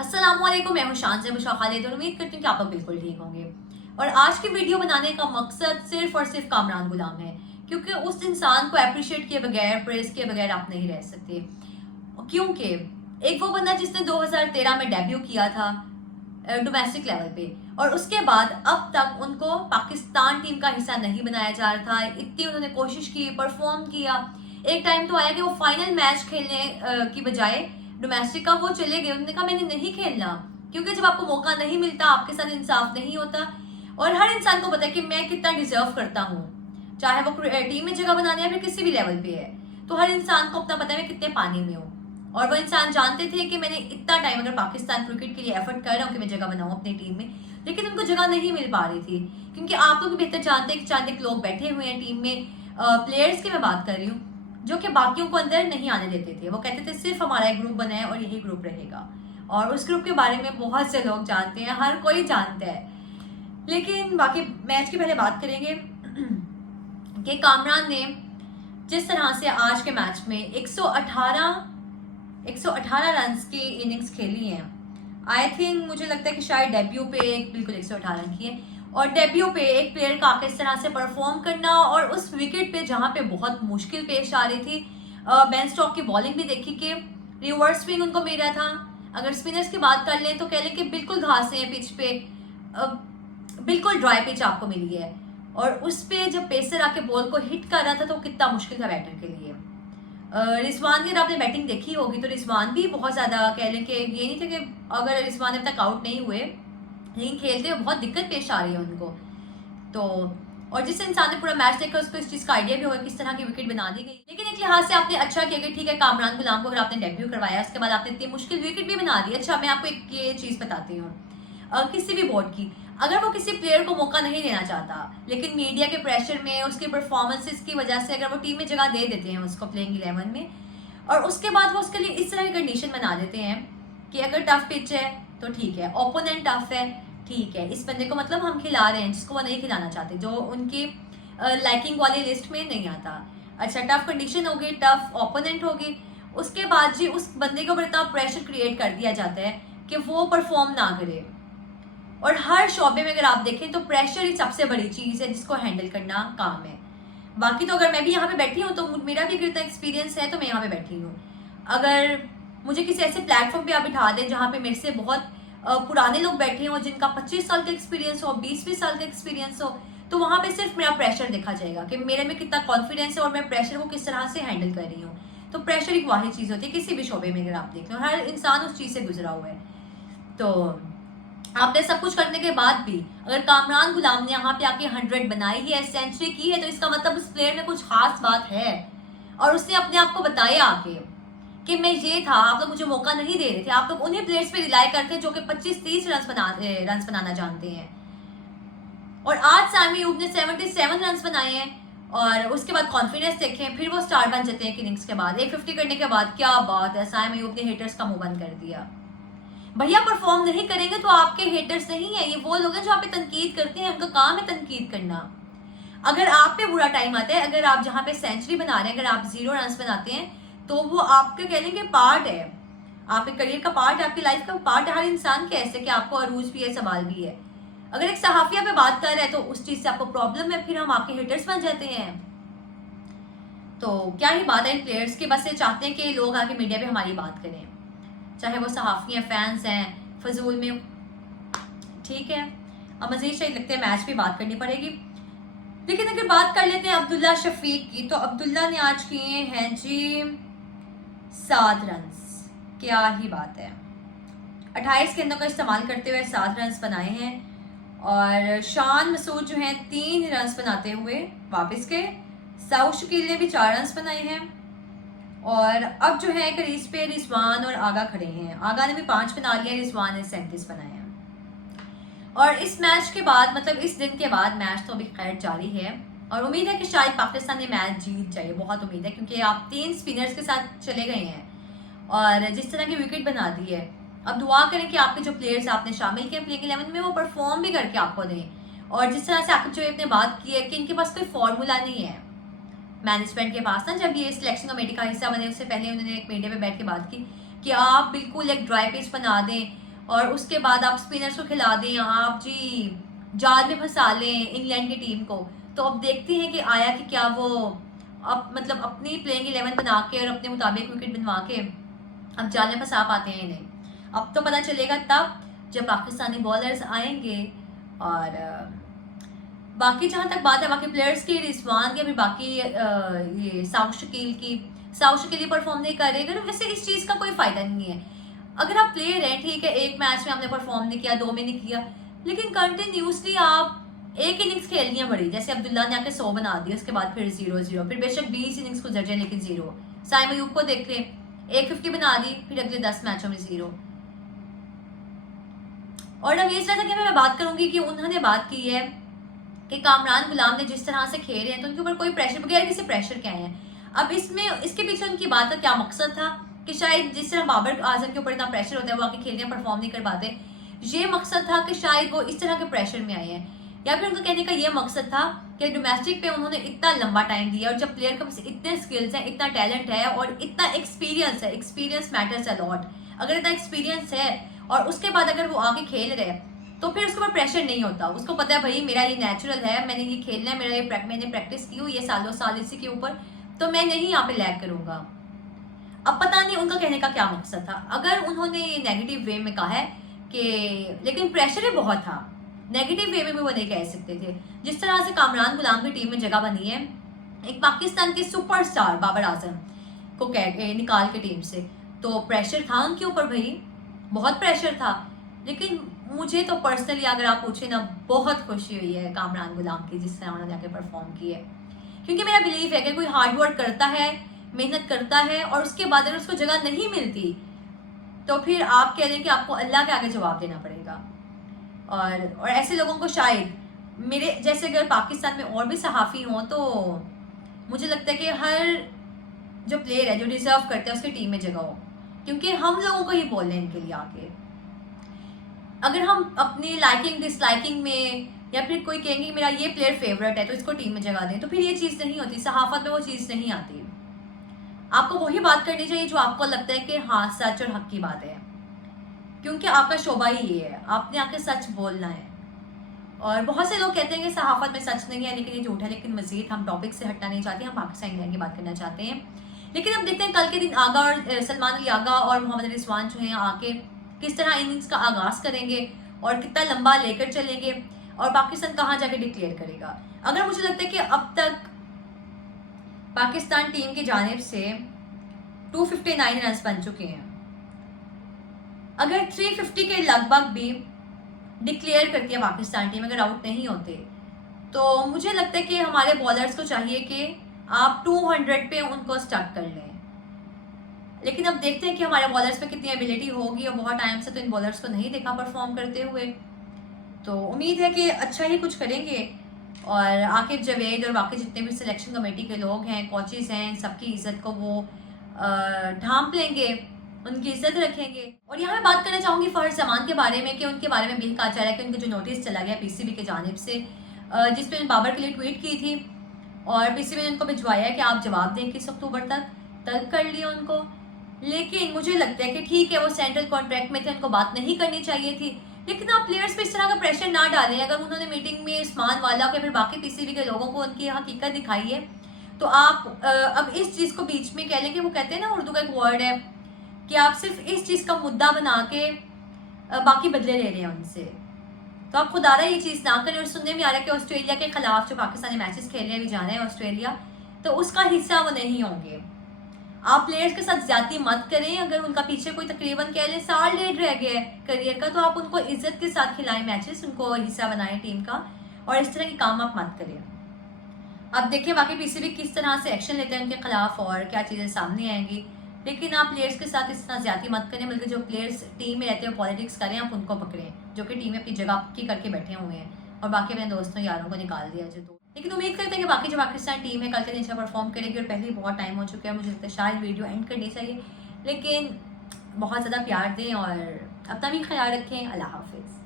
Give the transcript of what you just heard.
अस्सलामुअलैकुम, मैं हूं शान से बुशरा खालिद और उम्मीद करती हूँ कि आप लोग बिल्कुल ठीक होंगे। और आज की वीडियो बनाने का मकसद सिर्फ और सिर्फ कामरान गुलाम है, क्योंकि उस इंसान को अप्रिशिएट किए बगैर, प्रेस किए बगैर आप नहीं रह सकते। क्योंकि एक वो बंदा जिसने 2013 में डेब्यू किया था डोमेस्टिक लेवल पे, और उसके बाद अब तक उनको पाकिस्तान टीम का हिस्सा नहीं बनाया जा रहा था। इतनी उन्होंने कोशिश की, परफॉर्म किया। एक टाइम तो आया कि वो फाइनल मैच खेलने की बजाय डोमेस्टिक का वो चले गए। उन्होंने कहा मैंने नहीं खेलना, क्योंकि जब आपको मौका नहीं मिलता आपके साथ इंसाफ नहीं होता। और हर इंसान को पता है कि मैं कितना डिजर्व करता हूँ, चाहे वो टीम में जगह बनाने या फिर किसी भी लेवल पे है। तो हर इंसान को अपना पता है मैं कितने पानी में हूँ। और वो इंसान जानते थे कि मैंने इतना टाइम अगर पाकिस्तान क्रिकेट के लिए एफर्ट कर रहा हूँ कि मैं जगह बनाऊँ अपनी टीम में, लेकिन उनको जगह नहीं मिल पा रही थी। क्योंकि आप लोग भी बेहतर जानते हैं कि चांद लोग बैठे हुए हैं टीम में, प्लेयर्स की मैं बात कर रही हूँ, जो कि बाकियों को अंदर नहीं आने देते थे। वो कहते थे सिर्फ हमारा एक ग्रुप बना है और यही ग्रुप रहेगा। और उस ग्रुप के बारे में बहुत से लोग जानते हैं, हर कोई जानता है। लेकिन बाकी मैच की पहले बात करेंगे कि कामरान ने जिस तरह से आज के मैच में 118 रन की इनिंग्स खेली हैं। आई थिंक मुझे लगता है कि शायद डेब्यू पे बिल्कुल 118 रन किए। और डेब्यू पे एक प्लेयर का किस तरह से परफॉर्म करना, और उस विकेट पे जहां पे बहुत मुश्किल पेश आ रही थी। बेन स्टॉक की बॉलिंग भी देखी कि रिवर्स स्विंग उनको मिल रहा था। अगर स्पिनर्स की बात कर लें तो कह लें कि बिल्कुल घासें हैं पिच पे, बिल्कुल ड्राई पिच आपको मिली है। और उस पे जब पेसर आके बॉल को हिट कर रहा था तो कितना मुश्किल था बैटर के लिए। रिजवान की अगर आपने बैटिंग देखी होगी तो रिजवान भी बहुत ज्यादा कह लें कि ये नहीं था कि अगर रिजवान अब तक आउट नहीं हुए, लेकिन खेलते हुए बहुत दिक्कत पेश आ रही है उनको। तो और जिस इंसान ने पूरा मैच देखा उसको इस चीज का आइडिया भी होगा किस तरह की विकेट बना दी गई। लेकिन एक लिहाज से आपने अच्छा किया कि ठीक है, कामरान गुलाम को अगर आपने डेब्यू करवाया उसके बाद आपने इतनी मुश्किल विकेट भी बना दी। अच्छा, मैं आपको एक ये चीज बताती हूँ, किसी भी बोर्ड की, अगर वो किसी प्लेयर को मौका नहीं देना चाहता, लेकिन मीडिया के प्रेशर में, उसके परफॉर्मेंसेस की वजह से अगर वो टीम में जगह दे देते हैं उसको प्लेइंग 11 में, और उसके बाद वो उसके लिए इस तरह की कंडीशन बना देते हैं कि अगर टफ पिच है तो ठीक है, ओपोनेंट टफ है ठीक है, इस बंदे को मतलब हम खिला रहे हैं जिसको वो नहीं खिलाना चाहते, जो उनकी लाइकिंग वाली लिस्ट में नहीं आता। अच्छा, टफ कंडीशन होगी, टफ ओपोनेंट होगी, उसके बाद जी उस बंदे के ऊपर इतना प्रेशर क्रिएट कर दिया जाता है कि वो परफॉर्म ना करे। और हर शोबे में अगर आप देखें तो प्रेशर ही सबसे बड़ी चीज है जिसको हैंडल करना काम है। बाकी तो अगर मैं भी यहाँ पे बैठी हूँ तो मेरा भी कितना एक्सपीरियंस है तो मैं यहाँ पे बैठी हूँ। अगर मुझे किसी ऐसे प्लेटफॉर्म पे आप बिठा दें जहाँ पे मेरे से बहुत पुराने लोग बैठे हों, जिनका 25 साल का एक्सपीरियंस हो, 20-20 साल का एक्सपीरियंस हो, तो वहाँ पे सिर्फ मेरा प्रेशर देखा जाएगा कि मेरे में कितना कॉन्फिडेंस है और मैं प्रेशर को किस तरह से हैंडल कर रही हूँ। तो प्रेशर एक वाहिद चीज होती है किसी भी शोबे में, अगर आप देख लो हर इंसान उस चीज से गुजरा हुआ है। तो आपने सब कुछ करने के बाद भी अगर कामरान गुलाम ने यहाँ पे आके 100 बनाई है, सेंचुरी की है, तो इसका मतलब उस प्लेयर में कुछ खास बात है। और उसने अपने आप को बताया आके कि मैं ये था, आप लोग मुझे मौका नहीं दे रहे थे, आप लोग उन्हीं प्लेयर्स पे रिलाई करते हैं जो कि 25-30 रन बनाना जानते हैं। और आज सामी अयूब ने 77 रन बनाए हैं, और उसके बाद कॉन्फिडेंस देखें, फिर वो स्टार बन जाते हैं इनिंग्स के बाद 150 करने के बाद। क्या बात है, सामी अयूब ने हेटर्स का मुंह बंद कर दिया। भैया परफॉर्म नहीं करेंगे तो आपके हेटर्स नहीं है, ये वो लोग हैं जो आप पे तनकीद करते हैं, उनका काम है तनकीद करना। अगर आप पे बुरा टाइम आता है, अगर आप जहां पे सेंचुरी बना रहे हैं, अगर आप 0 रन बनाते हैं, तो वो आपके कहने के पार्ट है, आपके करियर का पार्ट है, आपकी लाइफ का पार्ट है। हर इंसान के ऐसे कि आपको अरूज भी है, सवाल भी है। अगर एक सहाफिया पे बात कर रहे हैं तो उस चीज से आपको प्रॉब्लम है, फिर हम आपके हेटर्स बन जाते हैं। तो क्या ही बात है इन प्लेयर्स की, बस ये चाहते हैं कि लोग आके मीडिया पे हमारी बात करें, चाहे वो सहाफ़ी हैं, फैंस हैं, फजूल में। ठीक है, अब मजीद शायद लगते हैं मैच पे बात करनी पड़ेगी। लेकिन अगर बात कर लेते हैं अब्दुल्ला शफीक की, तो अब्दुल्ला ने आज किए हैं जी 7 रन। क्या ही बात है, 28 गेंदों का इस्तेमाल करते हुए 7 रन बनाए हैं। और शान मसूद जो हैं 3 रन बनाते हुए वापस गए। साउथ शकील ने भी 4 रन बनाए हैं। और अब जो है क्रीज पे रिजवान और आगा खड़े हैं। आगा ने भी 5 बना लिया, रिजवान ने 37 बनाए हैं। और इस मैच के बाद, मतलब इस दिन के बाद, मैच तो अभी खैर जारी है और उम्मीद है कि शायद पाकिस्तान ने मैच जीत जाए, बहुत उम्मीद है, क्योंकि आप 3 स्पिनर्स के साथ चले गए हैं और जिस तरह की विकेट बना दी है। अब दुआ करें कि आपके जो प्लेयर्स आपने शामिल किए प्लेइंग 11 में वो परफॉर्म भी करके आपको दें। और जिस तरह से आकिब जो ने बात की है कि इनके पास कोई फॉर्मूला नहीं है मैनेजमेंट के पास ना, जब ये सिलेक्शन कमेटी का हिस्सा बने उससे पहले उन्होंने एक मीडिया पे बैठ के बात की कि आप बिल्कुल एक ड्राई पिच बना दें, और उसके बाद आप स्पिनर्स को खिला दें, आप जी जाल में फंसा लें इंग्लैंड की टीम को, तो अब देखते हैं कि आया कि क्या वो अब मतलब अपनी प्लेइंग 11 बना के और अपने मुताबिक विकेट बनवा के अब जाल में फंसा पाते हैं इन्हें। अब तो पता चलेगा तब जब पाकिस्तानी बॉलर्स आएंगे। और बाकी जहाँ तक बात है बाकी प्लेयर्स की, रिजवान की, फिर बाकी ये साउथ शकील परफॉर्म नहीं करेगा तो वैसे इस चीज़ का कोई फायदा नहीं है। अगर आप प्लेयर हैं, ठीक है, एक मैच में आपने परफॉर्म नहीं किया, 2 में नहीं किया, लेकिन कंटिन्यूसली आप एक इनिंग्स खेलनी है बड़ी, जैसे अब्दुल्ला ने आके 100 बना दिया, उसके बाद फिर 0-0, फिर बेशक 20 इनिंग्स गुजर जाए लेकिन 0। साइम अयूब को देख लें, 150 बना दी, फिर अगले 10 मैचों में 0। और अब इस तरह की मैं बात करूंगी कि उन्होंने बात की है कि कामरान गुलाम ने जिस तरह से खेले हैं तो उनके ऊपर कोई प्रेशर, बगैर किसी प्रेशर के आए हैं। अब इसमें इसके पीछे उनकी बात का क्या मकसद था कि शायद जिस तरह बाबर आजम के ऊपर इतना प्रेशर होता है वो आके खेलने परफॉर्म नहीं कर पाते, ये मकसद था कि शायद वो इस तरह के प्रेशर में आए हैं, या फिर उनका कहने का ये मकसद था कि डोमेस्टिक पे उन्होंने इतना लंबा टाइम दिया और जब प्लेयर के पास इतने स्किल्स हैं, इतना टैलेंट है और इतना एक्सपीरियंस है, एक्सपीरियंस मैटर्स अ लॉट, अगर इतना एक्सपीरियंस है और उसके बाद अगर वो आके खेल रहे हैं तो फिर उसके ऊपर प्रेशर नहीं होता। उसको पता है भाई मेरा ये नेचुरल है, मैंने ये खेलना है, मेरा ये मैंने प्रैक्टिस की हुई ये सालों साल इसी के ऊपर, तो मैं नहीं यहाँ पे लैग करूंगा। अब पता नहीं उनका कहने का क्या मकसद था। अगर उन्होंने ये नेगेटिव वे में कहा है कि, लेकिन प्रेशर ही बहुत था, नेगेटिव वे में भी वो नहीं कह सकते थे। जिस तरह से कामरान गुलाम की टीम में जगह बनी है, एक पाकिस्तान के सुपरस्टार बाबर आजम को निकाल के टीम से, तो प्रेशर था उनके ऊपर भाई, बहुत प्रेशर था। लेकिन मुझे तो पर्सनली अगर आप पूछे ना, बहुत खुशी हुई है कामरान गुलाम की जिस तरह उन्होंने आके परफॉर्म की है, क्योंकि मेरा बिलीव है कि कोई हार्ड वर्क करता है, मेहनत करता है और उसके बाद अगर उसको जगह नहीं मिलती तो फिर आप कह दें कि आपको अल्लाह के आगे जवाब देना पड़ेगा। और ऐसे लोगों को शायद मेरे जैसे अगर पाकिस्तान में और भी सहाफ़ी हों तो मुझे लगता है कि हर जो प्लेयर है जो डिजर्व करते हैं उसकी टीम में जगह हो, क्योंकि हम लोगों को ही बोल रहे हैं इनके लिए आके। अगर हम अपनी लाइकिंग डिसलाइकिंग में या फिर कोई कहेंगे मेरा ये प्लेयर फेवरेट है तो इसको टीम में जगह दें, तो फिर ये चीज़ नहीं होती, सहाफत में वो चीज़ नहीं आती। आपको वही बात करनी चाहिए जो आपको लगता है कि हाँ सच और हक की बात है, क्योंकि आपका शोभा ही ये है, आपने आके सच बोलना है। और बहुत से लोग कहते हैं कि सहाफत में सच नहीं है लेकिन ये झूठ है, लेकिन मजीद हम टॉपिक से हटना नहीं चाहते, हम पाकिस्तान इंडिया की बात करना चाहते हैं। लेकिन अब देखते हैं कल के दिन आगा और सलमान अली आगा और मोहम्मद रिजवान जो हैं आके किस तरह इनिंग्स का आगाज़ करेंगे और कितना लंबा लेकर चलेंगे और पाकिस्तान कहाँ जाके डिक्लेयर करेगा। अगर मुझे लगता है कि अब तक पाकिस्तान टीम की जानिब से 259 रन बन चुके हैं, अगर 350 के लगभग भी डिक्लेयर करती है पाकिस्तान टीम, अगर आउट नहीं होते, तो मुझे लगता है कि हमारे बॉलर्स को चाहिए कि आप 200 पे उनको स्टक कर लें। लेकिन अब देखते हैं कि हमारे बॉलर्स में कितनी एबिलिटी होगी, और बहुत टाइम से तो इन बॉलर्स को नहीं देखा परफॉर्म करते हुए, तो उम्मीद है कि अच्छा ही कुछ करेंगे। और आकिब जावेद और बाकी जितने भी सिलेक्शन कमेटी के लोग हैं, कोचेस हैं, सबकी इज्जत को वो ढांप लेंगे, उनकी इज्जत रखेंगे। और यहाँ मैं बात करना चाहूँगी फहर जमान के बारे में कि उनके बारे में भी कहा जा रहा है कि उनका जो नोटिस चला गया पीसीबी की जानिब से, जिसपे बाबर के लिए ट्वीट की थी और पीसीबी ने उनको भिजवाया है कि आप जवाब दें किस अक्टूबर तक, तलब कर लिया उनको। लेकिन मुझे लगता है कि ठीक है वो सेंट्रल कॉन्ट्रैक्ट में थे, उनको बात नहीं करनी चाहिए थी, लेकिन आप प्लेयर्स पे इस तरह का प्रेशर ना डालें। अगर उन्होंने मीटिंग में उस्मान वाला के फिर बाकी पीसीबी के लोगों को उनकी हकीकत दिखाई है, तो आप अब इस चीज़ को बीच में कह लें कि वो कहते हैं ना, उर्दू का एक वर्ड है कि आप सिर्फ इस चीज़ का मुद्दा बना के बाकी बदले ले रहे हैं उनसे, तो आप खुदारा ये चीज़ ना करें। और सुनने में आ रहा है कि ऑस्ट्रेलिया के खिलाफ जो पाकिस्तानी मैचेस खेलने भी जा रहे हैं ऑस्ट्रेलिया, तो उसका हिस्सा वो नहीं होंगे। आप प्लेयर्स के साथ ज्यादती मत करें। अगर उनका पीछे कोई तकरीबन कह लें साल 1.5 रह गया है करियर का, तो आप उनको इज्जत के साथ खिलाएं मैचेस, उनको हिस्सा बनाएं टीम का, और इस तरह के काम आप मत करें। अब देखिए बाकी पीसीबी किस तरह से एक्शन लेते हैं उनके खिलाफ और क्या चीज़ें सामने आएंगी, लेकिन आप प्लेयर्स के साथ इस तरह ज्यादा मत करें, बल्कि जो प्लेयर्स टीम में रहते हैं पॉलिटिक्स करें, आप उनको पकड़ें जो कि टीम में अपनी जगह की करके बैठे हुए हैं, और बाकी अपने दोस्तों यारों को निकाल दिया जो। लेकिन उम्मीद करते हैं कि बाकी जो पाकिस्तान टीम है कल के दिन अच्छा परफॉर्म करेगी, और पहले ही बहुत टाइम हो चुका है, मुझे लगता है शायद वीडियो एंड करनी चाहिए, लेकिन बहुत ज़्यादा प्यार दें और अपना भी ख्याल रखें। अल्लाह हाफिज़।